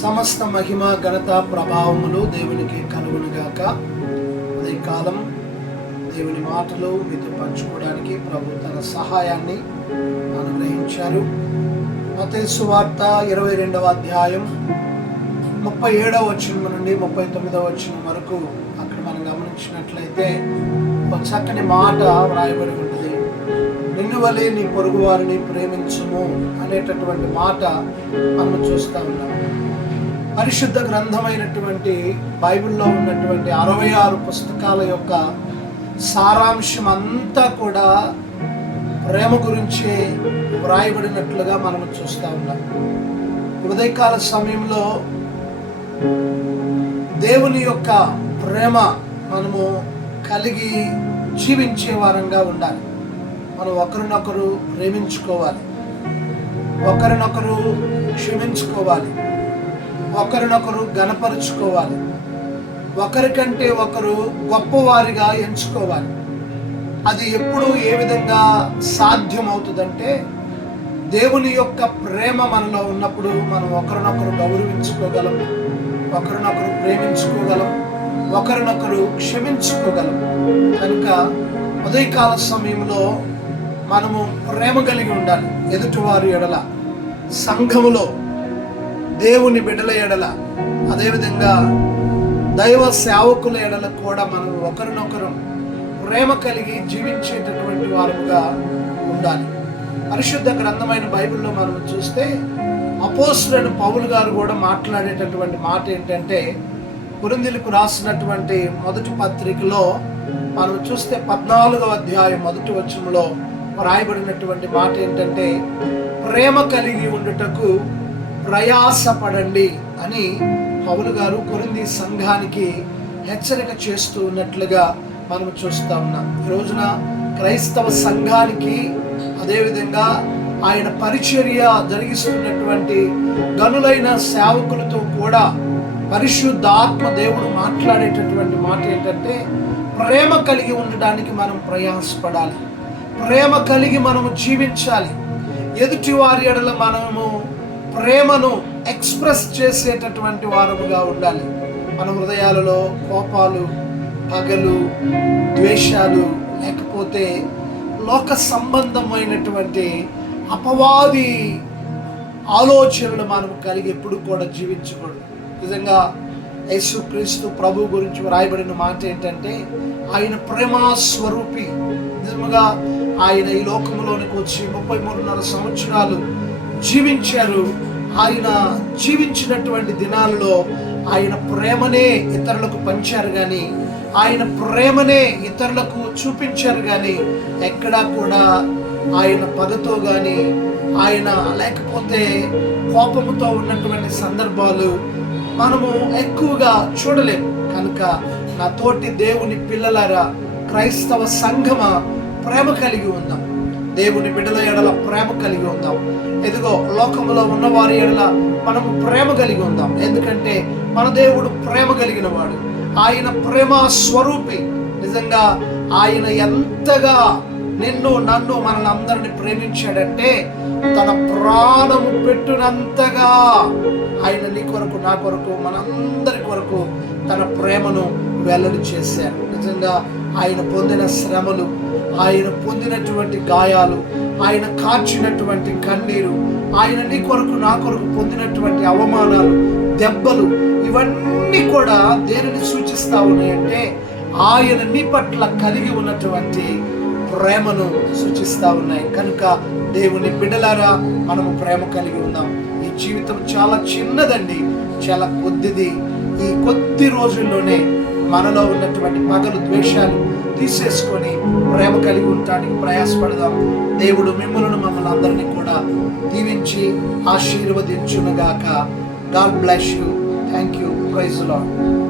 సమస్త మహిమ ఘనత ప్రభావములు దేవునికి కలుగునుగాక. అదే కాలం దేవుని మాటలు మీతో పంచుకోవడానికి ప్రభు తన సహాయాన్ని అనుగ్రహించారు. మతేసు వార్త ఇరవై రెండవ అధ్యాయం ముప్పై ఏడవ వచ్చిన నుండి ముప్పై తొమ్మిదవ వచ్చిన వరకు అక్కడ మనం గమనించినట్లయితే ఒక చక్కని మాట వ్రాయబడి ఉంటుంది నిన్ను వలె నీ పొరుగు వారిని ప్రేమించుము అనేటటువంటి మాట మనం చూస్తా ఉన్నాము పరిశుద్ధ గ్రంథమైనటువంటి బైబిల్లో ఉన్నటువంటి అరవై ఆరు పుస్తకాల యొక్క సారాంశం అంతా కూడా ప్రేమ గురించి వ్రాయబడినట్లుగా మనం చూస్తూ ఉన్నాం. ఉదయకాల సమయంలో దేవుని యొక్క ప్రేమ మనము కలిగి జీవించే వారంగా ఉండాలి. మనం ఒకరినొకరు ప్రేమించుకోవాలి. ఒకరినొకరు క్షమించుకోవాలి. ఒకరినొకరు గనపరుచుకోవాలి ఒకరికంటే ఒకరు గొప్పవారిగా ఎంచుకోవాలి. అది ఎప్పుడు ఏ విధంగా సాధ్యమవుతుందంటే దేవుని యొక్క ప్రేమ మనలో ఉన్నప్పుడు మనం ఒకరినొకరు గౌరవించుకోగలం ఒకరినొకరు ప్రేమించుకోగలం ఒకరినొకరు క్షమించుకోగలం. కనుక ఉదయకాల సమయంలో మనము ప్రేమ కలిగి ఉండాలి. ఎదుటివారి ఎడల సంఘములో దేవుని బిడ్డల ఎడల. అదేవిధంగా దైవ సేవకుల ఎడల కూడా మనం ఒకరినొకరు ప్రేమ కలిగి జీవించేటటువంటి వారుగా ఉండాలి. పరిశుద్ధ గ్రంథమైన బైబిల్లో మనం చూస్తే అపోస్తులైన పౌలు గారు కూడా మాట్లాడేటటువంటి మాట ఏంటంటే కురిందిలకు రాసినటువంటి మొదటి పత్రికలో మనం చూస్తే పద్నాలుగవ అధ్యాయం మొదటి వచనంలో రాయబడినటువంటి మాట ఏంటంటే ప్రేమ కలిగి ఉండుటకు ప్రయాసపడండి అని పౌలు గారు కొరింది సంఘానికి హెచ్చరిక చేస్తూ ఉన్నట్లుగా మనం చూస్తూ ఉన్నాం. ఈ రోజున క్రైస్తవ సంఘానికి అదేవిధంగా ఆయన పరిచర్య జరిగిస్తున్నటువంటి గనులైన సేవకులతో కూడా పరిశుద్ధాత్మ దేవుడు మాట్లాడేటటువంటి మాట ఏంటంటే ప్రేమ కలిగి ఉండడానికి మనం ప్రయాసపడాలి. ప్రేమ కలిగి మనము జీవించాలి. ఎదుటి వారి ఎడల మనము ప్రేమను ఎక్స్ప్రెస్ చేసేటటువంటి వారముగా ఉండాలి. మన హృదయాలలో కోపాలు పగలు ద్వేషాలు లేకపోతే లోక సంబంధమైనటువంటి అపవాది ఆలోచనలు మనం కలిగి ఎప్పుడు కూడా జీవించకూడదు. నిజంగా యేసుక్రీస్తు ప్రభు గురించి రాయబడిన మాట ఏంటంటే ఆయన ప్రేమా స్వరూపి. నిజముగా ఆయన ఈ లోకంలోనికి వచ్చి ముప్పై మూడున్నర సంవత్సరాలు జీవించారు. ఆయన జీవించినటువంటి దినాల్లో ఆయన ప్రేమనే ఇతరులకు పంచారు కానీ ఆయన ప్రేమనే ఇతరులకు చూపించారు కానీ ఎక్కడా కూడా ఆయన పగతో కానీ ఆయన లేకపోతే కోపముతో ఉన్నటువంటి సందర్భాలు మనము ఎక్కువగా చూడలేము కనుక నా తోటి దేవుని పిల్లలారా క్రైస్తవ సంఘమ ప్రేమ కలిగి ఉందాం. దేవుని బిడ్డల ఎడల ప్రేమ కలిగి ఉందాం. ఎదుగో లోకంలో ఉన్న వారి ఎడల మనము ప్రేమ కలిగి ఉందాం. ఎందుకంటే మన దేవుడు ప్రేమ కలిగిన వాడు ఆయన ప్రేమ స్వరూపి. నిజంగా ఆయన ఎంతగా నిన్ను నన్ను మనల్ని అందరిని ప్రేమించాడంటే తన ప్రాణము పెట్టునంతగా ఆయన నీ కొరకు నా కొరకు మనందరి కొరకు తన ప్రేమను వెల్లడి చేశారు నిజంగా ఆయన పొందిన శ్రమలు ఆయన పొందినటువంటి గాయాలు ఆయన కాచినటువంటి కన్నీరు ఆయన నీ కొరకు నా కొరకు పొందినటువంటి అవమానాలు దెబ్బలు ఇవన్నీ కూడా దేనిని సూచిస్తా ఉన్నాయంటే ఆయన నీ పట్ల కలిగి ఉన్నటువంటి ప్రేమను సూచిస్తూ ఉన్నాయి. కనుక దేవుని బిడ్డలారా మనము ప్రేమ కలిగి ఉన్నాం. ఈ జీవితం చాలా చిన్నదండి. చాలా కొద్దిది. ఈ కొద్ది రోజుల్లోనే మనలో ఉన్నటువంటి పగలు ద్వేషాలు తీసేసుకొని ప్రేమ కలిగి ఉండటానికి ప్రయాసపడదాం. దేవుడు మిమ్మల్ని మమ్మల్ని అందరినీ కూడా దీవించి ఆశీర్వదించునుగాక. God bless you thank you praise lord